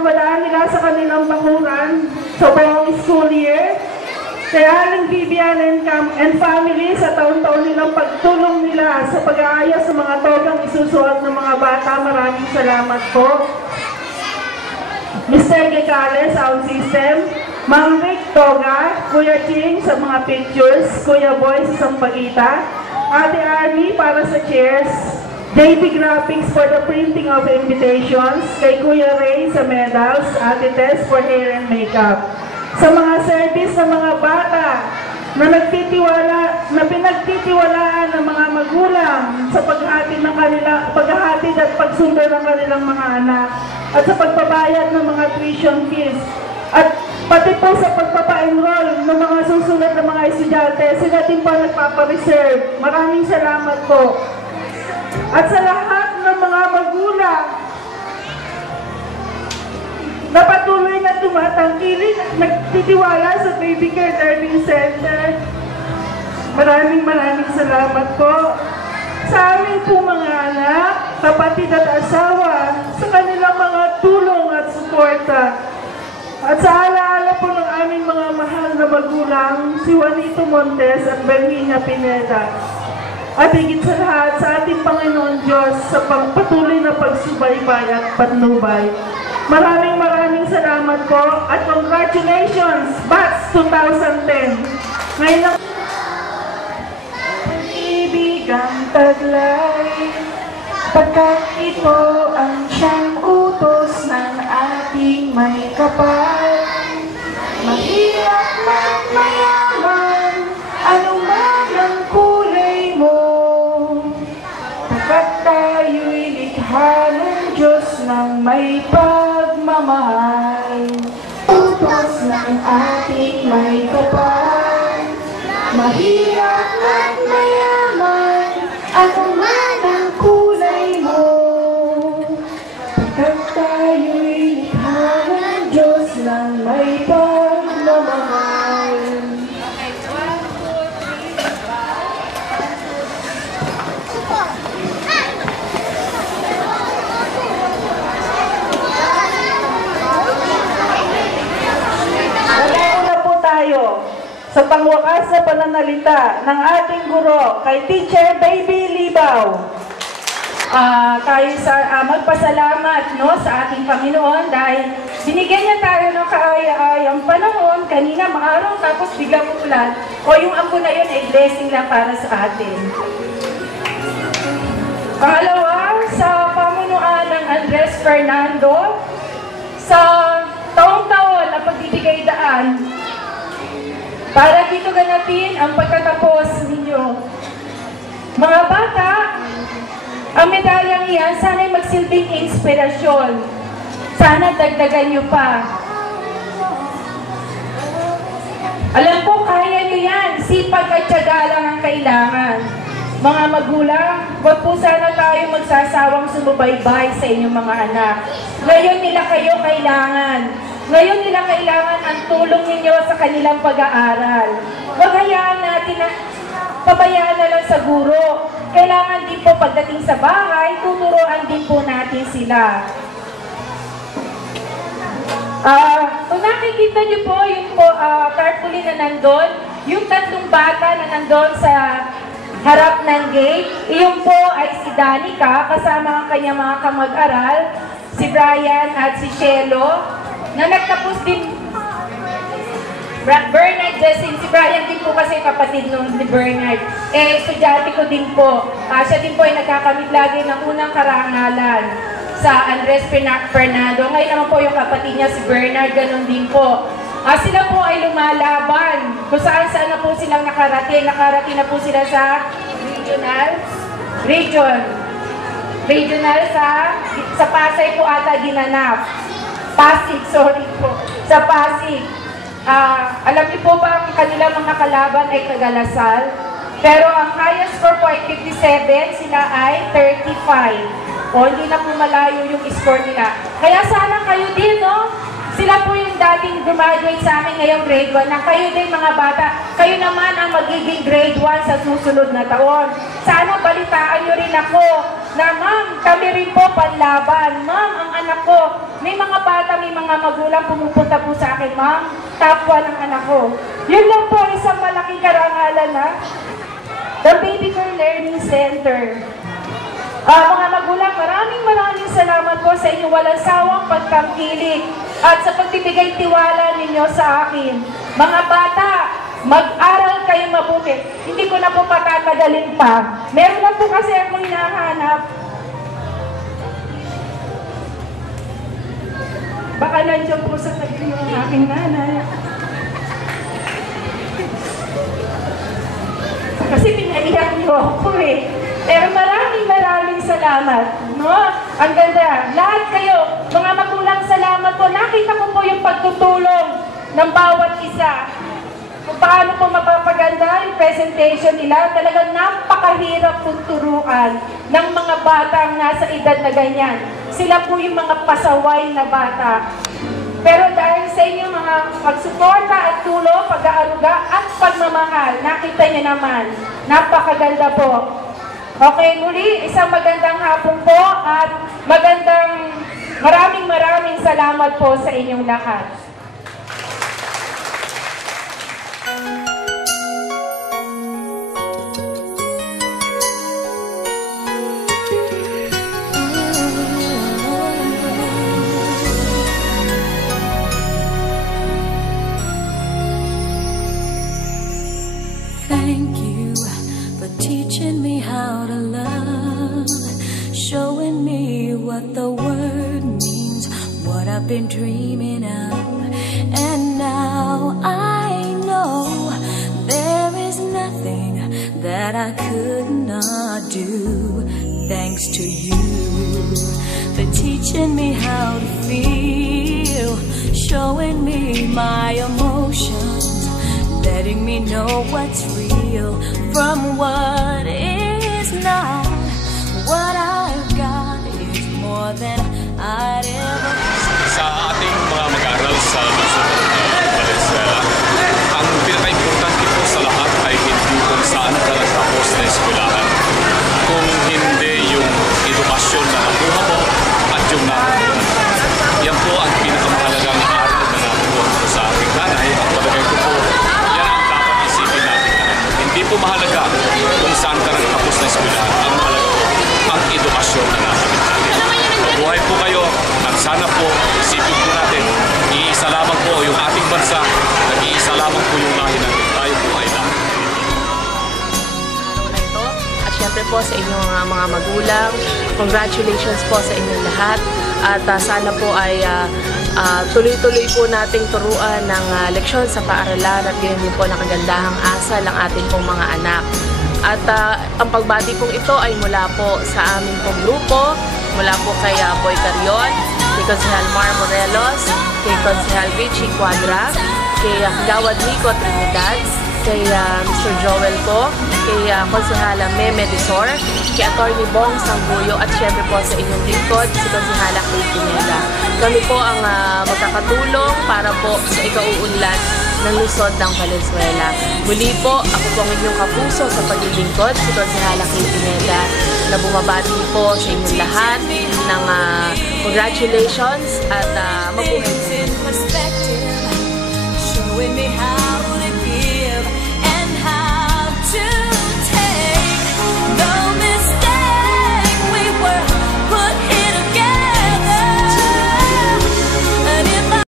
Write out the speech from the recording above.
Walaan nila sa kanilang bakuran sa buong school year. Kaya Aling Vivian and family sa taon-taon nilang pagtulong nila sa pag-aayos sa mga togang isusuot ng mga bata. Maraming salamat po. Mr. Gecales, sound system. Ma'am Rick Toga, Kuya Ching sa mga pictures, Kuya Boy sa Sampaguita, Ate Army para sa chairs, JP Graphics for the printing of invitations, kay Kuya Ray sa medals, Ate Tess for hair and makeup. Sa mga service ng mga bata na pinagtitiwalaan ng mga magulang sa paghahatid at pagsundo ng kanilang mga anak at sa pagbabayad ng mga tuition fees at pati po sa pagpapa-enroll ng mga susunod na mga estudyante, sila din po nagpapa-reserve. Maraming salamat po. At sa lahat ng mga magulang na patuloy na tumatangkilik at nagtitiwala sa Baby Care Learning Center, maraming salamat po. Sa aming po mga anak, kapatid at asawa, sa kanilang mga tulong at suporta. At sa alaala po ng aming mga mahal na magulang, si Juanito Montes at Benigna Pineda. At higit sa lahat, sa ating Panginoon Diyos sa pagpatuloy na pagsubaybay at patnubay. Maraming salamat po at congratulations, Batch 2010! Ngayon ang ibigang taglay, pagkat ito ang siyang utos ng ating may kapal. Mahirap man mayaman, anuman ang kulay mo, pagkat tayo'y likha ng Diyos ng may pagmamahal. Utos ng ating may kapal, mahirap at mayaman, anuman ang kulay mo, pagkat tayo'y likha ng Diyos ng may pagmamahal. Sa pangwakas na pananalita ng ating guro kay Teacher Baby Libaw. Tayo magpasalamat sa ating Panginoon dahil binigyan niya tayo ng kaaya-ayang panahon, kanina maaraw tapos biglang umulan, o yung ampo na yun ay blessing lang para sa atin. Pangalawa, sa pamunuan ng Andres Fernando, sa taong-taon na pagbibigay daan, para dito ganapin ang pagtatapos ninyo. Mga bata, ang medalyang iyan, sana'y magsilbing inspirasyon. Sana dagdagan nyo pa. Alam ko, kaya nyo yan. Sipag at tiyaga lang ang kailangan. Mga magulang, huwag po sana tayo magsasawang sumubaybay sa inyong mga anak. Ngayon nila kayo kailangan. Ngayon nila kailangan ang tulong ninyo sa kanilang pag-aaral. Huwag hayaan natin na pabayaan na lang sa guro. Kailangan din po pagdating sa bahay, tuturuan din po natin sila. Kung nakikita niyo po yung tarpaulin na nandun, yung tatlong bata na nandun sa harap ng gate, iyon po ay si Danica, kasama ang kanyang mga kamag-aral, si Brian at si Shelo, na nagtapos din, Bernard Jessin, si Brian din po kasi kapatid ni Bernard. Estudyante ko din po. Siya din po ay nagkakamit lagi ng unang karangalan sa Andres Fernando. Ngayon naman po yung kapatid niya, si Bernard, ganun din po. Sila po ay lumalaban. Kung saan na po silang nakarating. Nakarating na po sila sa regional sa Pasay po ata ginanap. Pasig, sorry po. Sa Pasig. Alam niyo po ba ang kanilang mga kalaban ay Kagalasal? Pero ang highest score po ay 57, sila ay 35. O, hindi na po malayo yung score nila. Kaya sana kayo din, no? Sila po yung dating graduate sa amin ngayong grade 1 na kayo din mga bata, kayo naman ang magiging grade 1 sa susunod na taon. Sana balitaan nyo rin ako na ma'am, kami rin po panlaban. Ma'am, ang anak ko, may mga bata, may mga magulang pumupunta po sa akin, ma'am, top 1 ang anak ko. Yun lang po, isang malaking karangalan na The Baby Girl Learning Center. Mga magulang, maraming salamat po sa inyong walang sawang pagtangkilik at sa pagbibigay tiwala ninyo sa akin. Mga bata, mag-aral kayo mabuti. Hindi ko na po patatagalin pa. Meron na po kasi akong hinahanap. Baka nandiyan po sa tabi ng aking nanay. Kasi pinaiyak niyo ako eh. Pero maraming salamat. No? Ang ganda. Lahat kayo, mga magulang, salamat po. Nakita ko po yung pagtutulong ng bawat isa. Kung paano po mapapaganda yung presentation nila. Talagang napakahirap pong turuan ng mga batang nasa edad na ganyan. Sila po yung mga pasaway na bata. Pero dahil sa inyong mga pagsuporta at tulong, pag-aaruga at pagmamahal, nakita niyo naman, napakaganda po. Okay, muli, isang magandang hapon po at maraming salamat po sa inyong lahat. Thank you for teaching me how to love, showing me what the word means, what I've been dreaming of. And now I know there is nothing that I could not do. Thanks to you for teaching me how to feel, showing me my emotions, letting me know what's real from what is not. What I've got is more than I'd ever. Sa ating mga mag-aaral sa Valenzuela, ang pinaka-importante po sa lahat ay hindi kung saan ka nagtapos na eskwelahan, kung hindi yung edukasyon na nakuha mo at yung nakuha mo. Yan po ang pinakamahalagang aral na nakuha ko sa ating nanay at palagay ko po, yan ang dapat isipin natin. Hindi po mahalaga kung saan ka nagtapos na eskwelahan. Ang mahalaga po, ang edukasyon na nakamit natin. Mabuhay po kayo at sana po isipin po natin, iisa lamang po yung ating bansa, nag-iisa lamang po yung lahi natin. Tayo po ay lahat. At syempre po sa inyong mga magulang, congratulations po sa inyong lahat. At sana po ay tuloy-tuloy po nating turuan ng leksyon sa paaralan at ganyan din po na kagandahang asal ang ating pong mga anak. At ang pagbati pong ito ay mula po sa aming pong grupo, mula po kay Boy Carion, kay Consejal Mar Morelos, kay Consejal Vichy Cuadra, kay Gawad Nico Trinidad, kay Mr. Joel ko, kay Konsehala Meme Desor, kay Atty. Bong Sangguyo, at syempre po sa inyong lingkod, si Konsehala Kay Pineda. Kami po ang magkakatulong para po sa ikauunlad ng lungsod ng Valenzuela. Muli po, ako po ang inyong kapuso sa paglilingkod, si Konsehala Kay Pineda, na bumabati po sa inyong lahat ng congratulations at mabuhay